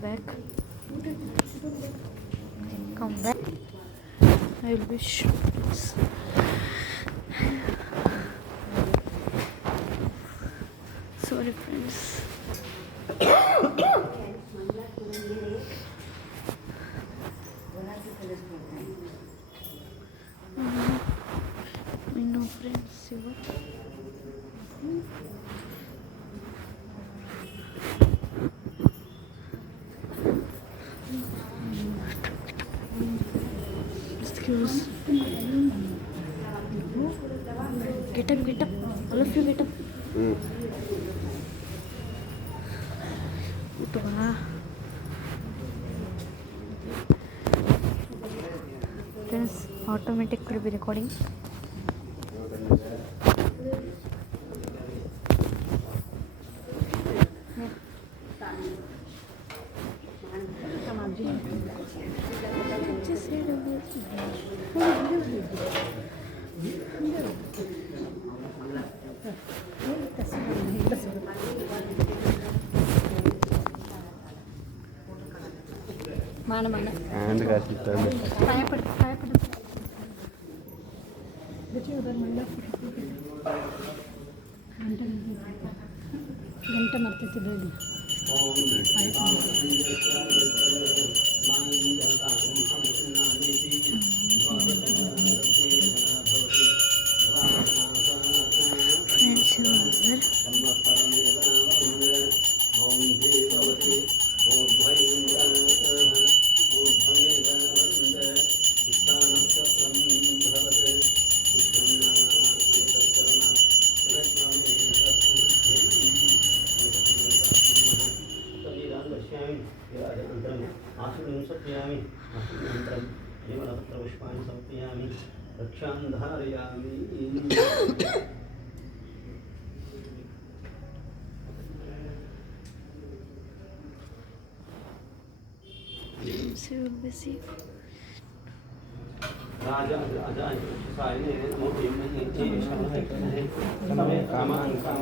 back. Come back. I will wish. Sorry, friends. We know, friends. You what? Excuse. Get up, get up. All of you get up. Friends, automatic could be recording. Hand కాసిస్తాడు ಗಂಟೆ ಮಾಡ್ತೈತಿ ಬೇಡಿ Friends, you are there. पुष्पाणि समर्पयामि रक्षां धारयामि So you will be safe. राजा राजा साइने नमो ब्रह्मणे ते शमहे नमे कामान काम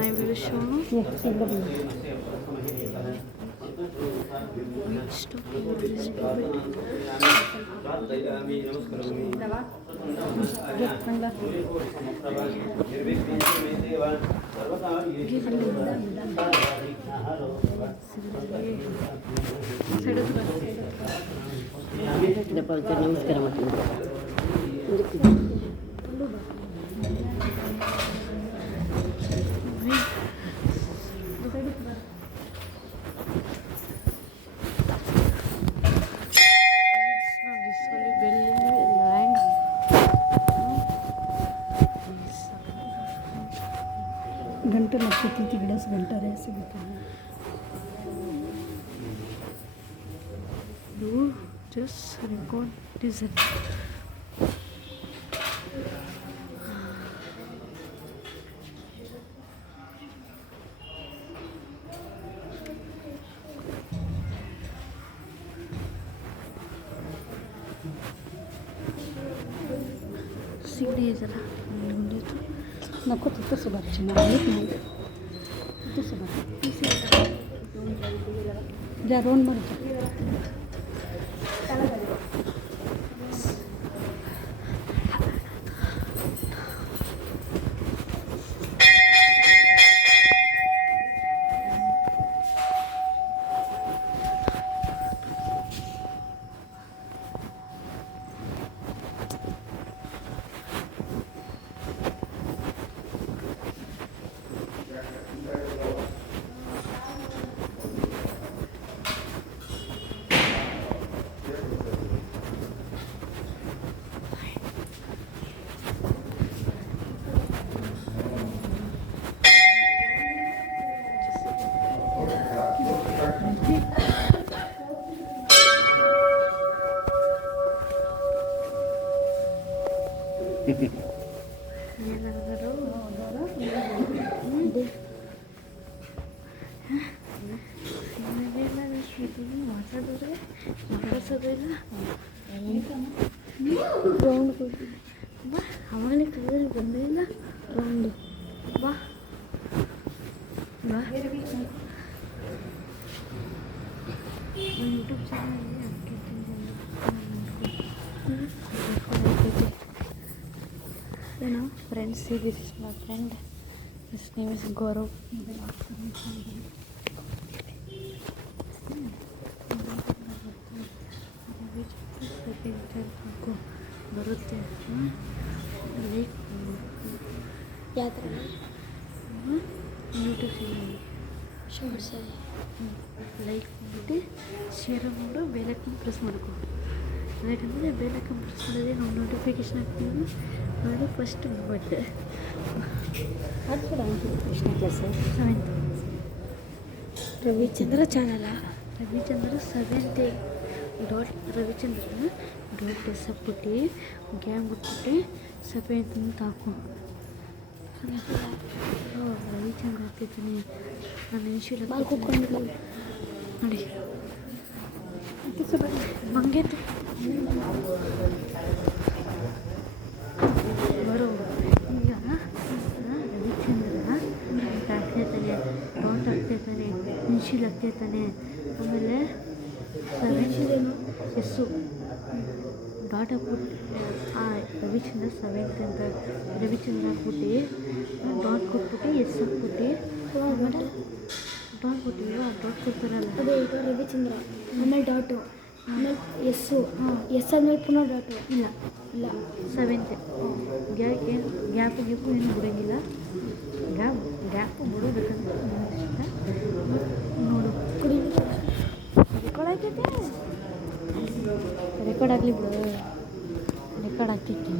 I will show ನಮಸ್ಕಾರ ಮಾಡ್ತೀನಿ ಗಂಟೆ ಮಾಡ್ತೈತಿ ಗಿಡಸ್ ಗಂಟೆ ಸಿಗುತ್ತೆ you just record listen. सीधी जरा ढूंढे तो नको तिथं सुभाषची नाही तिथं सुभाष ज्या रोन मरतो ಏನಾದರೂ ಮಾತಾಡಿದ್ರೆ ಮಾತಾಡ್ಸೋದಿಲ್ಲ ಗ್ರೌಂಡ್ ಬಾ ಆಮೇಲೆ ಕೈಯಲ್ಲಿ ಬಂದೇ ಇಲ್ಲ ರೌಂಡು ಬಾ ಬಾ ಯೂಟ್ಯೂಬ್ ಚಾನಲಲ್ಲಿ ಏನೋ friends this is my friend his name is Gaurav. ಬರುತ್ತೆ ಲೈಕ್ ಯಾವ ಥರ ಯೂಟ್ಯೂಬ್ ಚಾನಲ್ ಶಾರ್ಟ್ಸ್ ಲೈಕ್ ಮಾಡಿಬಿಟ್ಟು ಶೇರ್ ಮಾಡು, ಬೆಲ್ಲೈಕನ್ ಪ್ರೆಸ್ ಮಾಡ್ಕೊ. ಯಾಕಂದರೆ ಬೆಲ್ಲೈಕನ್ ಪ್ರೆಸ್ ಮಾಡಿದ್ರೆ ನಾವು ನೋಟಿಫಿಕೇಶನ್ ಹಾಕ್ತೀವಿ ನೋಡಿ ಫಸ್ಟ್ ಬಟ್ಟೆ ಅದು ಕೂಡ ಎಷ್ಟನೇ ಕ್ಲಾಸ್? 7th. ರವಿಚಂದ್ರ ಚಾನಲ ರವಿಚಂದ್ರ 7th ರವಿಚಂದ್ರನ ಡಾಟ್ ಎಸ್ಬಿಟ್ಟು ಗ್ಯಾಮ್ ಬಿಟ್ಬಿಟ್ಟು 7th ಅಂತ ಹಾಕು. ರವಿಚಂದ್ರ ಹಾಕ್ತಿದ್ದೀನಿ ನಾನು ಇನ್ಶೂಲ್ ಕೂತ್ಕೊಂಡು ನೋಡಿ ಮಂಗೆ ಬರೋ ಈಗ ರವಿಚಂದ್ರ ಆಗ್ತಾನೆ, ಡಾಟ್ ಆಗ್ತಾನೆ, ಇನ್ಶೂಲ್ ಆಗ್ತಾನೆ. ಆಮೇಲೆ 7 ಎಸ್ಸು ಡಾಟ್ ಹಾಕ್ಬಿಟ್ಟು ರವಿಚಂದ್ರ 7th ಅಂತ ರವಿಚಂದ್ರ ಹಾಕ್ಬಿಟ್ಟು ಡಾಟ್ ಕೊಟ್ಬಿಟ್ಟು ಎಸ್ ಹಾಕ್ಬಿಟ್ಟು ಆಮೇಲೆ ಡಾಟ್ ಕೊಟ್ಟಿಲ್ಲ ಡಾಟ್ ಕೊಡ್ತಾರಲ್ಲ ಅದೇ ಈಗ ರವಿಚಂದ್ರ ಆಮೇಲೆ ಡಾಟು ಆಮೇಲೆ ಎಸ್ಸು ಎಸ್ ಆದ್ಮೇಲೆ ಪುನಃ ಡಾಟು ಇಲ್ಲ ಇಲ್ಲ 7th ಗ್ಯಾಪು ಏನು ಬಿಡೋಂಗಿಲ್ಲ. ಗ್ಯಾಪು ಬಿಡೋಬೇಕಂತ ನೋಡು ರೆಕಾರ್ಡ್ ಆಗೈತೆ ರೆಕಾರ್ಡ್ ಆಗಲಿ ಬಿಡು ರೆಕಾರ್ಡ್ ಆಗ್ತೈತಿ.